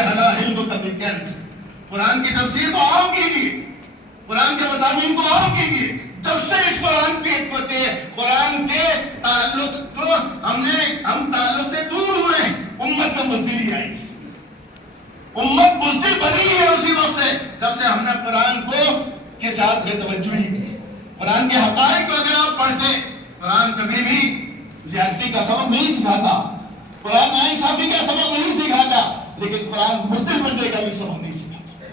حلاہل کو کبھی کینس. قرآن کی تفسیر کو عام کیجیے, قرآن کے مضامین کو عام کیجیے. جب سے اس قرآن کے تعلق کو ہم تعلق سے دور ہوئے, امت میں بزدلی آئی. امت بزدل بنی ہے اسی وقت سے جب سے ہم نے قرآن کو کے ساتھ بے توجہی کی. قرآن کے حقائق کو اگر آپ پڑھتے, قرآن کبھی بھی زیادتی کا سبب نہیں سکھاتا, قرآن ناانصافی کا سبب نہیں سکھاتا, لیکن قرآن بزدل بننے کا بھی سبب نہیں سکھاتا.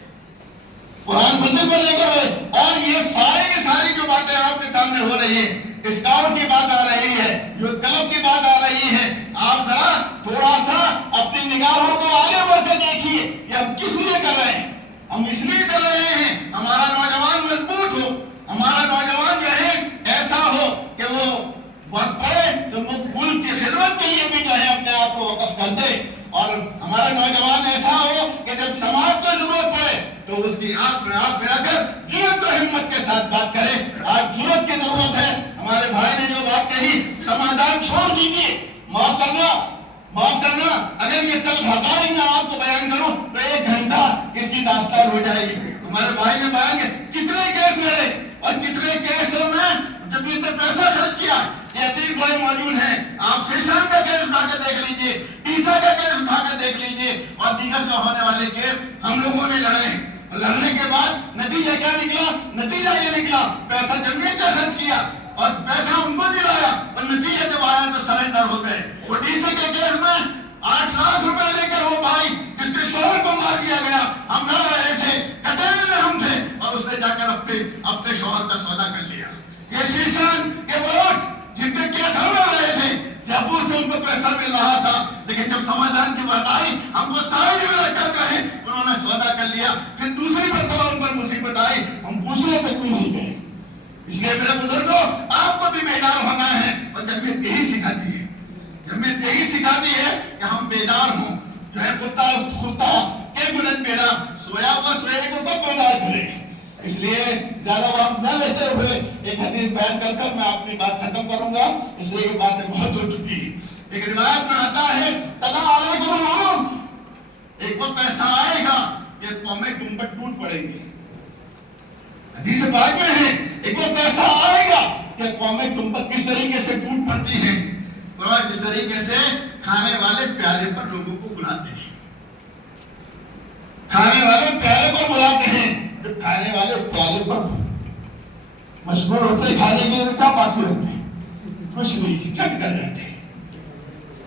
قرآن بزدل بننے کا بھی. اور یہ سارے کی ساری جو باتیں آپ کے سامنے ہو رہی ہیں, اسکاؤٹ کی بات آ رہی ہے, یوتھ کلب کی بات آ رہی ہے, آپ ذرا تھوڑا سا اپنی نگاہوں کو آگے بڑھ کر دیکھیے کہ ہم کس لیے کر رہے ہیں. ہم اس لیے کر رہے ہیں ہمارا نوجوان مضبوط ہو, ہمارا نوجوان جو ہے ایسا ہو کہ وہ وقت پڑے تو ملک کی خدمت کے لیے بھی جو ہے اپنے آپ کو وقف کر دے, اور ہمارا نوجوان ایسا ہو کہ جب سماج کو ضرورت پڑے تو اس کی آنکھ میں آنکھ ملا کر جرأت اور ہمت کے ساتھ بات کرے. آج جرأت کی ضرورت ہے. ہمارے بھائی نے جو بات کہی, سمادان چھوڑ دیجیے, معاف کرنا. اگر یہ تلخ حقائق میں آپ کو بیان کروں تو 1 گھنٹہ اس کی داستان ہو جائے گی. ہمارے بھائی نے بیان کیا کتنے کیس لڑے اور کتنے کیسوں میں جب اتنا پیسہ خرچ کیا. یتیم بھائی موجود ہیں, آپ سیشان کا کیس اٹھا کر دیکھ لیجئے, ٹیسا کا کیس اٹھا کر دیکھ لیجئے, اور دیگر جو ہونے والے کیس ہم لوگوں نے لڑے. لڑنے کے بعد نتیجہ کیا نکلا؟ نتیجہ یہ نکلا پیسہ جمعیت کا خرچ کیا اور پیسہ ان کو دلایا, اور نتیجہ جب آیا تو سرنڈر ہو گئے. وہ ڈیسے کے کیس میں 8 لاکھ روپے لے کر وہ بھائی جس کے شوہر کو مار دیا گیا, ہم لڑ رہے تھے, کٹہرے میں ہم تھے, اور اس نے جا کر اپنے شوہر کا سودا کر لیا. یہ شیشان کے بروچ جن کے کیس ہم لڑ رہے تھے, جب سے ان کو پیسہ مل رہا تھا, لیکن جب سمادان کی بات آئی ہم کو سائڈ میں رکھ کر کہے انہوں نے سودا کر لیا. پھر دوسری مرتبہ ان پر مصیبت آئی, ہم پوچھنے تک بھی نہیں گئے. اس لیے میرے بزرگوں, آپ کو بھی بیدار ہونا ہے, اور جمعیت یہی سکھاتی ہے, جمعیت یہی سکھاتی ہے کہ ہم بیدار ہوں. جو ہے خستہ کے بلند بیدار, سویا ہوا سوئے کو کب بیدار کرے گا. اس لیے زیادہ وقت نہ لیتے ہوئے ایک حدیث بیان کر کر میں اپنی بات ختم کروں گا, اس لیے یہ باتیں بہت ہو چکی ہیں. ایک روایت میں آتا ہے تدا علیکم الامم, ایک وقت ایسا آئے گا کہ قومیں گنبد ٹوٹ پڑیں گی. حدیث پاک میں ہے ایک وقت ایسا آئے گا کہ قومیں گنبد کس طریقے سے ٹوٹ پڑتی ہیں, اور جس طریقے سے کھانے والے پیالے پر لوگوں کو بلاتے ہیں, کھانے والے پیالے پر بلاتے ہیں. جب کھانے والے پیالے پر مشغول ہوتے کھانے کے لیے کیا باقی رکھتے ہیں؟ کچھ نہیں, چٹ کر جاتے ہیں.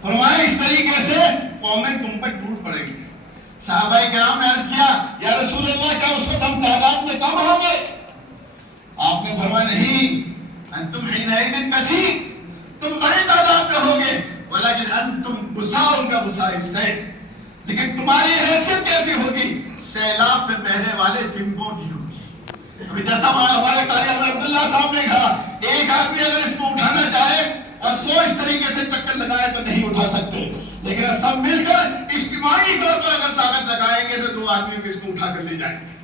فرمایا اس طریقے سے قومیں تم پر ٹوٹ پڑے گی. صحابہ کرام نے عرض کیا یا رسول اللہ کیا اس وقت ہم تعداد میں کم ہوں گے؟ آپ نے فرمایا نہیں, انتم حینئذ کثیر, تم بڑی تعداد میں ہوگے, ولیکن انتم غثاء کا غثاء السیل, لیکن تمہاری حیثیت کیسی ہوگی؟ سیلاب میں بہنے والے تنبوں کی ہوگی. ابھی جیسا ہمارے قاری احمد عبداللہ صاحب نے کہا, ایک آدمی اگر اس کو اٹھانا چاہے اور 100 اس طریقے سے چکر لگائے تو نہیں اٹھا سکتے, لیکن سب مل کر اجتماعی طور پر اگر طاقت لگائیں گے تو 2 آدمی بھی اس کو اٹھا کر لے جائیں گے.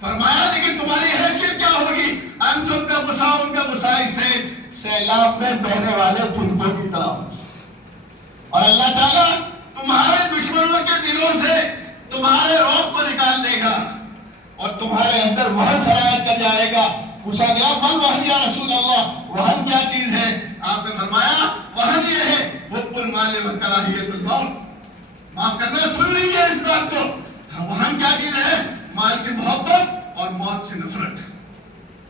فرمایا لیکن تمہاری حیثیت کیا ہوگی؟ انتم کا غصہ ان کا غصہ سے سیلاب میں بہنے والے تنبوں کی طرح ہوگی. اور اللہ تعالیٰ تمہارے دشمنوں کے دلوں سے تمہارے روب کو نکال دے گا اور تمہارے اندر وہن سرایت کر جائے گا. پوچھا گیا من وہن یا رسول اللہ, وہن کیا چیز ہے؟ آپ نے فرمایا وہن یہ ہے حب المال و کراہیت الموت. معاف کرنا, سن لیجیے اس بات کو, وہن کیا چیز ہے؟ مال کی محبت اور موت سے نفرت.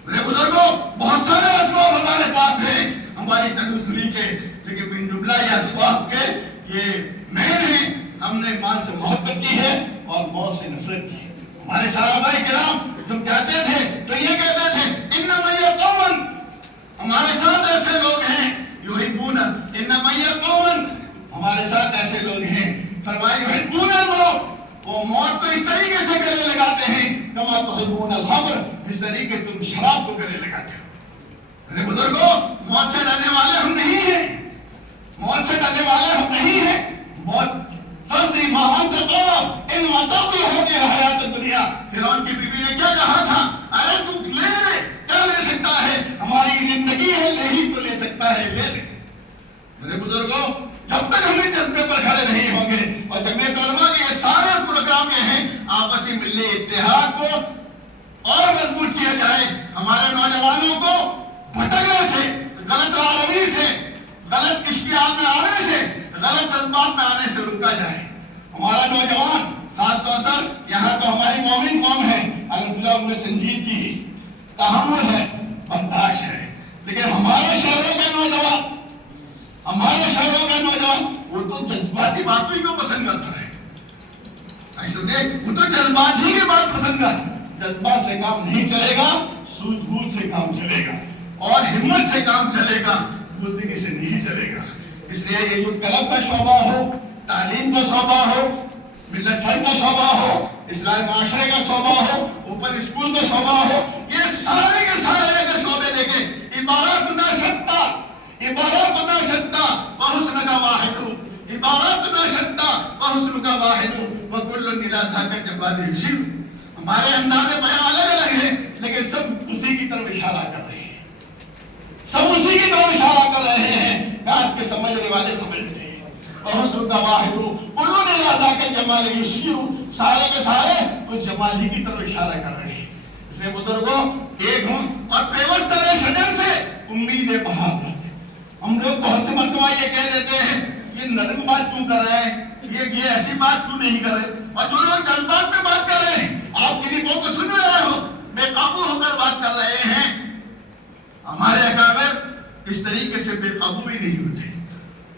میرے بزرگوں, بہت سارے اسباب ہمارے پاس ہیں ہماری تنزلی کے, لیکن من جملہ یہ اسباب کے یہ مین ہیں. ہم نے مال سے محبت کی ہے اور موت سے نفرت کی ہے. ہمارے صحابہ کرام جب کہتے تھے تو یہ کہتے تھے انما قومن, ہمارے ساتھ ایسے لوگ ہیں یحبون, انما قومن, ہمارے ساتھ ایسے لوگ ہیں. فرمایا یحبون الموت, وہ موت کو اس طریقے سے گلے لگاتے ہیں کما تحبون الخمر, اس طریقے سے تم شراب کو گلے لگاتے ہو. میرے بزرگوں, موت سے ڈرنے والے ہم نہیں ہیں, موت سے ڈرنے والے ہم نہیں ہیں. موت فرضی ماہن تقاب ان ماتاقی ہوتی حیات دنیا. فرعون کی بیوی نے کیا کہا تھا؟ ارے تو لے, کیا لے سکتا ہے؟ ہماری زندگی ہے, لے ہی تو لے سکتا ہے, لے لے. میرے بزرگوں, جب تک ہم اس جذبے پر کھڑے نہیں ہوں گے اور جمعیت علماء کے یہ سارے پروگرام اتحاد کو اور مضبوط کیا جائے، ہمارے نوجوانوں کو بھٹکنے سے، غلط روی سے، غلط اشتعال میں آنے سے، غلط جذبات میں آنے سے روکا جائے۔ ہمارا نوجوان خاص طور سے یہاں تو ہماری مومن قوم ہے، الحمدللہ ان میں سنجیدگی ہے، تحمل ہے، برداشت ہے، لیکن ہمارے شہروں کا نوجوان وہ تو جذباتی باتوں کو پسند کرتا ہے، وہ تو جذبات ہی کی بات پسند کرتا ہے۔ جذبات سے کام نہیں چلے گا، سوجھ بوجھ سے کام چلے گا اور ہمت سے کام چلے گا، بزدلی سے نہیں چلے گا۔ اس لیے یہ یوتھ کلب کا شعبہ ہو، تعلیم کا شعبہ ہو، ملت فر کا شعبہ ہو، اصلاح معاشرے کا شعبہ ہو، اوپن اسکول کا شعبہ ہو، یہ سارے کے سارے اگر شعبے دیکھیں، عباراتنا شتیٰ وحسنک واحد، عباراتنا شتیٰ وحسنک واحد وکل الی ذاک الجواد یشیر۔ ہمارے انداز بیان الگ الگ ہیں لیکن سب اسی کی طرف اشارہ کر رہے ہیں، سب اسی کی طرف اشارہ کر رہے ہیں، کاش کے سمجھنے والے سمجھتے ہیں۔ وحسنک واحد کل الی ذاک الجمال یشیر، سارے کے سارے اس جمال ہی کی طرف اشارہ کر رہے ہیں۔ اس لیے بزرگوں ایک ہوں اور پیوستہ شجر سے امید بہار کرتے۔ ہم لوگ بہت سے مرتبہ یہ کہہ دیتے ہیں یہ نرم بات کیوں کر رہے ہیں، یہ ایسی بات کیوں نہیں کر رہے، اور جو لوگ جذبات میں بات کر رہے ہیں، آپ کنہیں کو سن رہے ہو، بے قابو ہو کر بات کر رہے ہیں۔ ہمارے اکابر اس طریقے سے بے قابو بھی نہیں ہوتے،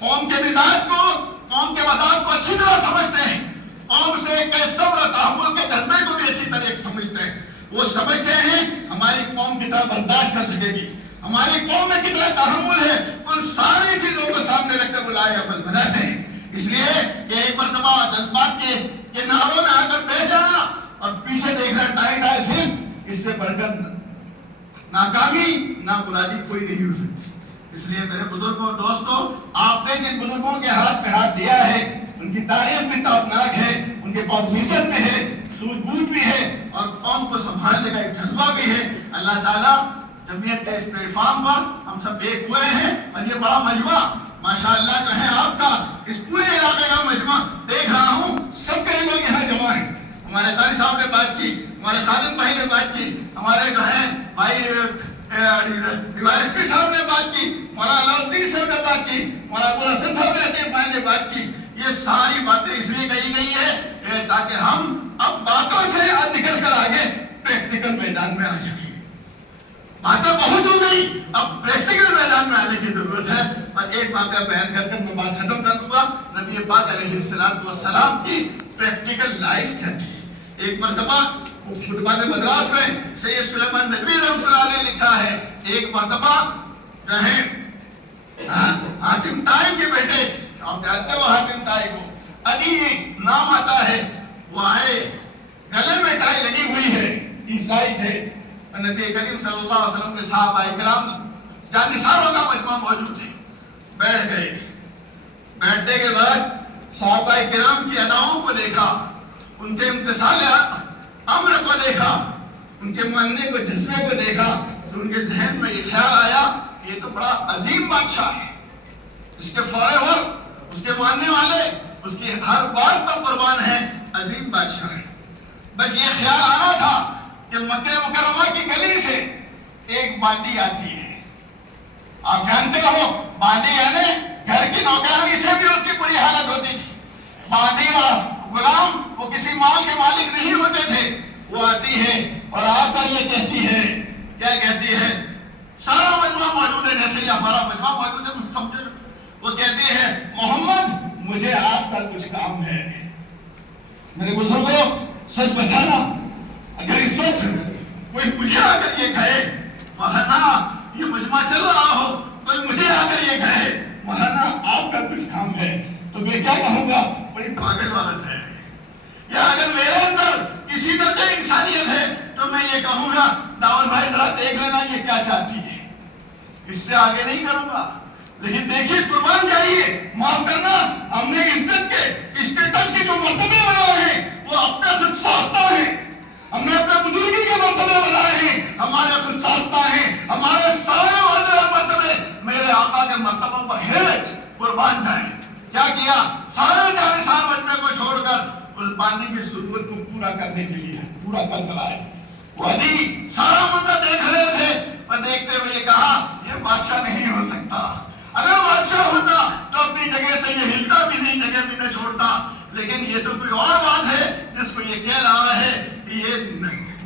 قوم کے مزاج کو، قوم کے مزاج کو اچھی طرح سمجھتے ہیں، قوم سے کے صبر تحمل کے جذبے کو بھی اچھی طرح سمجھتے ہیں۔ وہ سمجھتے ہیں ہماری قوم کتنا برداشت کر سکے گی، ہماری قوم میں کتنا تحمل ہے، ان ساری چیزوں کو سامنے رکھ کر بلائے عمل بناتے ہیں۔ اس لیے کہ ایک مرتبہ جذبات کے ناروں میں آ کر بیٹھ جانا اور پیچھے دیکھنا ٹائے پھر اس سے بڑھ کر ناکامی نامرادی کوئی نہیں ہو سکتی۔ اس لیے میرے بزرگوں دوستوں، آپ نے جن بزرگوں کے ہاتھ پہ ہاتھ دیا ہے ان کی تاریخ بھی تابناک ہے، ان کے پاس ویژن میں ہے، سوجھ بوجھ بھی ہے اور قوم کو سنبھالنے کا ایک جذبہ بھی ہے۔ اللہ تعالیٰ جمعیت کے اس پلیٹ فارم پر ہم سب ایک ہوئے ہیں اور یہ بڑا مجمع ماشاءاللہ جو ہے آپ کا، اس پورے علاقے کا مجمع دیکھ رہا ہوں، سب کے لوگ یہاں جمع ہیں۔ ہمارے قاری صاحب نے بات کی، ہمارے خادم بھائی نے بات کی، ہمارے جو ہیں بھائی ڈیوائسپی صاحب نے بات کی، مولانا علاؤالدین صاحب نے بات کی، مولانا ابو الحسن صاحب نے بات کی۔ یہ ساری باتیں اس لیے کہی گئی ہے تاکہ ہم اب باتوں سے نکل کر آگے پریکٹیکل میدان میں آ جائیں۔ باتیں بہت ہو گئی، اب پریکٹیکل میدان میں آنے کی ضرورت ہے۔ اور ایک واقعہ بیان کر کر میں بات ختم کر دوں گا۔ نبی پاک علیہ السلام کی پریکٹیکل لائف کیا تھی۔ ایک مرتبہ خطبات مدراس میں سید سلیمان ندوی رحمۃ اللہ علیہ لکھا ہے، ایک مرتبہ جو ہے حاتم طائی کے بیٹے، آپ جانتے ہو حاتم طائی کو، علی نام آتا ہے، وہ آئے، گلے میں ٹائی لگی ہوئی ہے، عیسائی تھے، نبی کریم صلی اللہ علیہ وسلم کے صحابہ کرام جانثاروں کا مجمع موجود تھے، بیٹھ گئے۔ بیٹھنے کے بعد صحابہ کرام کی اداؤں کو دیکھا، ان کے امتثال امر کو دیکھا، ان کے ماننے کو جذبے کو دیکھا، تو ان کے ذہن میں یہ خیال آیا کہ یہ تو بڑا عظیم بادشاہ ہے، اس کے فالوور، اس کے ماننے والے اس کی ہر بات پر قربان ہیں، عظیم بادشاہ ہے۔ بس یہ خیال آنا تھا کہ مکہ مکرمہ کی گلی سے ایک باندی آتی ہے، آپ جانتے ہو باندی یعنی گھر کی نوکرانی سے بھی اس کی بری حالت ہوتی تھی۔ باندی اور غلام وہ کسی مال کے مالک نہیں ہوتے تھے، وہ آتی ہے اور آ کر یہ کہتی ہے، کیا کہتی ہے، سارا مجمع موجود ہے، جیسے یہ ہمارا مجمع موجود ہے، سمجھے، وہ کہتی ہے محمد مجھے آپ کا کچھ کام ہے۔ میرے بزرگوں سچ بتانا، اگر اس وقت کوئی مجھے آ کر یہ کہے مولانا یہ مجمع چل رہا ہو، کوئی مجھے آ کر یہ کہے مولانا آپ کا کچھ کام ہے، تو میں کیا کہوں گا، بڑی پاگل عورت ہے۔ یا اگر میرے اندر کسی درجے انسانیت ہے تو میں یہ کہوں گا داؤد بھائی ذرا دیکھ لینا یہ کیا چاہتی ہے، اس سے آگے نہیں کروں گا۔ لیکن دیکھیے قربان جائیے، معاف کرنا، ہم نے عزت کے اسٹیٹس کے جو مرتبے بنائے ہیں وہ اپنے خود ساختہ ہیں، ہم نے اپنے بزرگی کے مرتبے بنائے ہیں، ہمارے خود ساختہ ہیں، ہمارے سارے وعدے اور مرتبے میرے آقا کے مرتبوں پر ہے، قربان جائیں۔ کیا کیا، سارے جانثار مجمع کو چھوڑ کر اس پانی کی ضرورت کو پورا کرنے کے لیے پورا کر آئے. وہ عدی سارا منظر دیکھ رہے تھے اور دیکھتے ہوئے کہا یہ بادشاہ نہیں ہو سکتا. اگر بادشاہ ہوتا تو اپنی جگہ سے یہ ہلتا بھی نہیں, جگہ بھی نہ چھوڑتا. لیکن یہ تو کوئی اور بات ہے جس کو یہ کہہ رہا ہے کہ یہ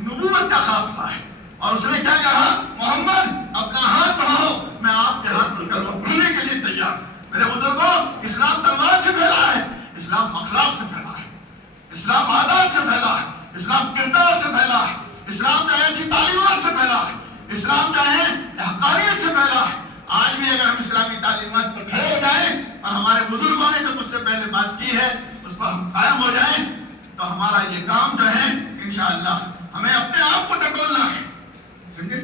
نبوت کا خاصہ ہے. اور اس نے کیا کہا, محمد اپنا ہاتھ بڑھاؤ, میں آپ کے ہاتھ پر کلمہ پڑھنے کے لیے تیار. میرے بزرگوں, اسلام تلوار سے پھیلا ہے, اسلام اخلاق سے پھیلا ہے, اسلام عادات سے پھیلا ہے, اسلام کردار سے پھیلا ہے, اسلام جو ہے اچھی تعلیمات سے پھیلا ہے, اسلام جو ہے حقانیت سے پھیلا ہے. آج بھی اگر ہم اسلامی تعلیمات پر کھڑے ہو جائیں اور ہمارے بزرگوں نے جو مجھ سے پہلے بات کی ہے اس پر ہم قائم ہو جائیں تو ہمارا یہ کام جو ہے انشاءاللہ ہمیں اپنے آپ کو ٹٹولنا ہے. سمجھے,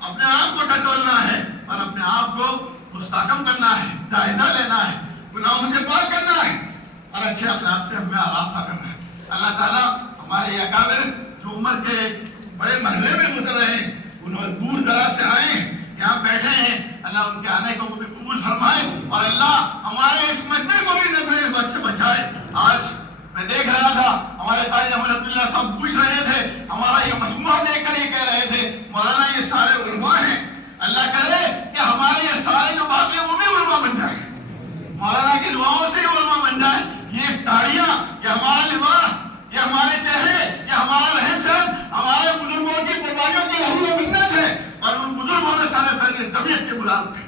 اپنے آپ کو ٹٹولنا ہے اور اپنے آپ کو مستحکم کرنا ہے, جائزہ لینا ہے, گناہوں سے پاک کرنا ہے اور اچھے اخلاق سے ہمیں آراستہ کرنا ہے. اللہ تعالیٰ ہمارے اکابر جو عمر کے بڑے مرحلے میں گزر رہے ہیں, انہوں دور دراز سے آئے ہیں, یہاں بیٹھے ہیں, اللہ ان کے آنے کو بھی قبول فرمائے اور اللہ ہمارے اس مجمع کو بھی نظر بد سے بچائے. آج میں دیکھ رہا تھا ہمارے قاری احمد عبداللہ صاحب پوچھ رہے تھے, ہمارا یہ مجموعہ دیکھ کر یہ کہہ رہے تھے مولانا یہ سارے علماء ہیں, اللہ کرے کہ ہمارے یہ سارے جو باقی ہیں وہ بھی علماء بن جائیں, مولانا کی دعاؤں سے ہی علماء بن جائیں. یہ داڑیاں, یہ ہمارا لباس, یہ ہمارے چہرے, یہ ہمارا رہن سہن ہمارے بزرگوں کی قربانیوں کی لہو میں منت ہے. اور ان بزرگوں میں سارے فیض طبیعت کے بلال تھے,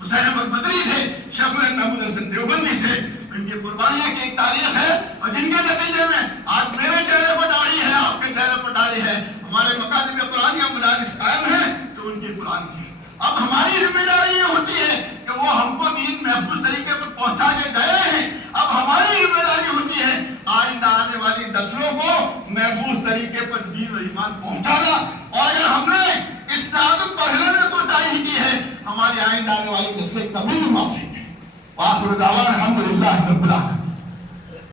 حسین احمد مدنی تھے, شیخ الہند محمود حسن دیوبندی تھے. ان کی قربانیاں کی ایک تاریخ ہے اور جن کے نتیجے میں آج میرے چہرے پر داڑھی ہے, آپ کے چہرے پر داڑھی ہے, ہمارے مکاتب قرآنیہ مدارس قائم ہیں تو ان کی قرآن کی. اب ہماری ذمہ داری یہ ہوتی ہے کہ وہ ہم کو دین محفوظ طریقے پر پہنچا کے گئے ہیں, اب ہماری ذمہ داری ہوتی ہے آئندہ آنے والی نسلوں کو محفوظ طریقے پر دین اور ایمان پہنچانا. اور اگر ہم نے اس عادت پر ہلنے کو تاریخ کی ہے, ہماری آئندہ آنے والی نسلیں کبھی بھی معافی نہیں. وآخر دعوانا الحمدللہ رب العالمین.